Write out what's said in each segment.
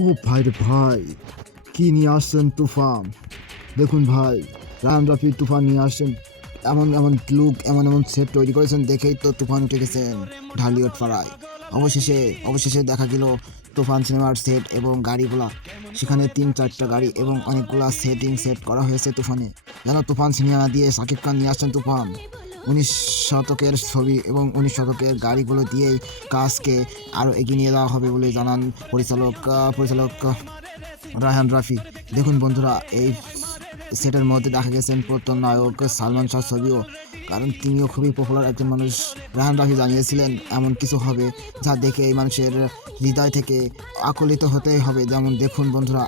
ও ভাই রে ভাই, কি নিয়ে আসছেন তুফান? দেখুন ভাই, রায়ান রাফি তুফান নিয়ে আসছেন। এমন এমন লুক, এমন এমন সেট তৈরি করেছেন, দেখেই তো তুফান উঠে গেছেন ঢালিউড পাড়ায়। অবশেষে অবশেষে দেখা গেল তুফান সিনেমার সেট এবং গাড়িগুলা। সেখানে 3-4টা গাড়ি এবং অনেকগুলা সেট করা হয়েছে তুফানে। যেন তুফান সিনেমা দিয়ে শাকিব খান নিয়ে আসছেন তুফান। 19 শতকের ছবি এবং 19 শতকের গাড়িগুলো দিয়েই কাজকে আরও এগিয়ে নিয়ে যাওয়া হবে বলে জানান পরিচালক রায়হান রাফি। দেখুন বন্ধুরা, এই সেটের মধ্যে দেখা গেছেন প্রথম নায়ক সালমান শাহ ছবিও, কারণ তিনিও খুবই পপুলার একজন মানুষ। রায়হান রাফি জানিয়েছিলেন এমন কিছু হবে যা দেখে এই মানুষের হৃদয় থেকে আকুলিত হতেই হবে। যেমন দেখুন বন্ধুরা,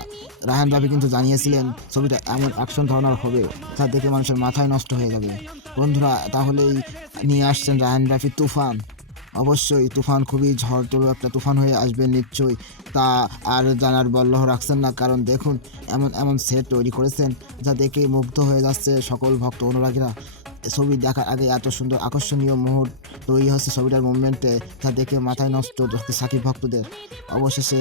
রায়হান রাফি কিন্তু জানিয়েছিলেন ছবিটা এমন অ্যাকশন ধরনের হবে যা দেখে মানুষের মাথায় নষ্ট হয়ে যাবে। বন্ধুরা, তাহলেই নিয়ে আসছেন রায়হান রাফি তুফান। অবশ্যই তুফান খুবই ঝড় তোলো একটা তুফান হয়ে আসবে নিশ্চয়ই, তা আর জানার বল্লহ রাখছেন না। কারণ দেখুন, এমন এমন সেট তৈরি করেছেন যা দেখে মুগ্ধ হয়ে যাচ্ছে সকল ভক্ত অনুরাগীরা। ছবি দেখার আগে এত সুন্দর আকর্ষণীয় মুহূর্ত তৈরি হচ্ছে ছবিটার মুভমেন্টে, যা দেখে মাথায় নষ্ট হচ্ছে সাকিব ভক্তদের। অবশেষে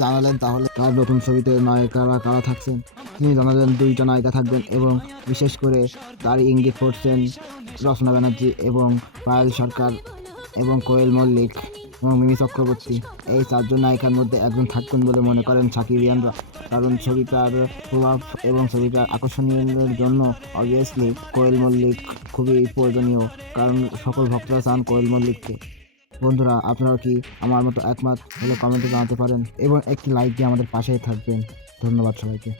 জানালেন তাহলে তার নতুন ছবিতে নায়িকারা কারা থাকছেন। তিনি জানালেন 2টা নায়িকা থাকবেন এবং বিশেষ করে তার ইঙ্গিত করছেন রচনা ব্যানার্জি এবং পায়েল সরকার এবং কোয়েল মল্লিক এবং মিমি চক্রবর্তী। এই 4জন নায়িকার মধ্যে একজন থাকবেন বলে মনে করেন সাকিবিয়ানরা। কারণ ছবিটার প্রভাব এবং ছবিটার আকর্ষণীয়ের জন্য অবভিয়াসলি কোয়েল মল্লিক খুবই প্রয়োজনীয়, কারণ সকল ভক্তরা চান কোয়েল মল্লিককে। বন্ধুরা, আপনারাও কি আমার মতো একমত হলে কমেন্টে জানাতে পারেন এবং একটি লাইক দিয়ে আমাদের পাশেই থাকবেন। ধন্যবাদ সবাইকে।